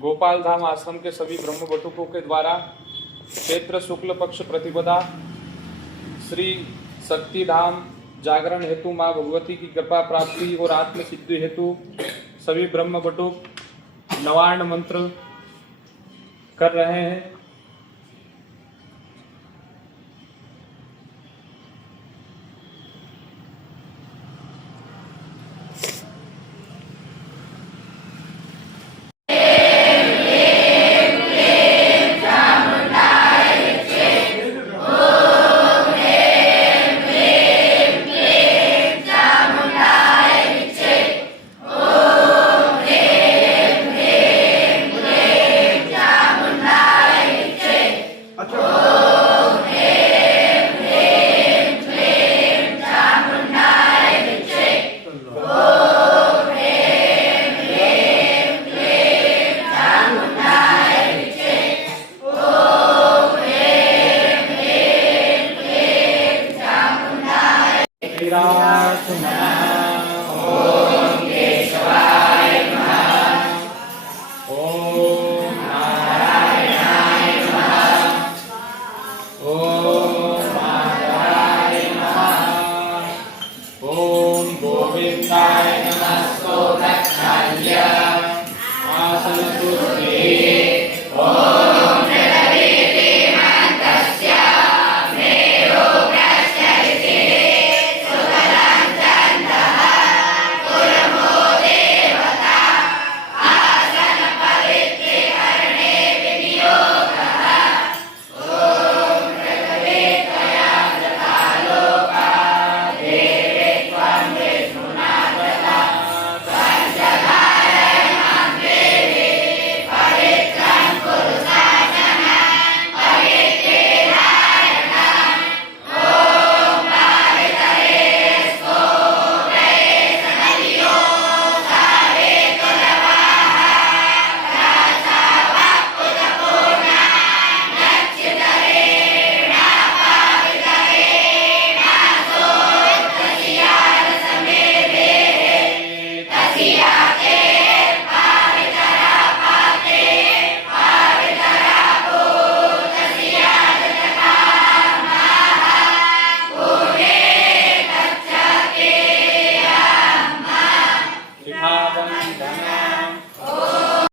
गोपाल धाम आश्रम के सभी ब्रह्म बटुकों के द्वारा चैत्र शुक्ल पक्ष प्रतिपदा श्री शक्ति धाम जागरण हेतु माँ भगवती की कृपा प्राप्ति और आत्म सिद्धि हेतु सभी ब्रह्म बटुक नवार्ण मंत्र कर रहे हैं। गोविंदाय नमः स्तोत्रक्षाल्य आसनतुष्टे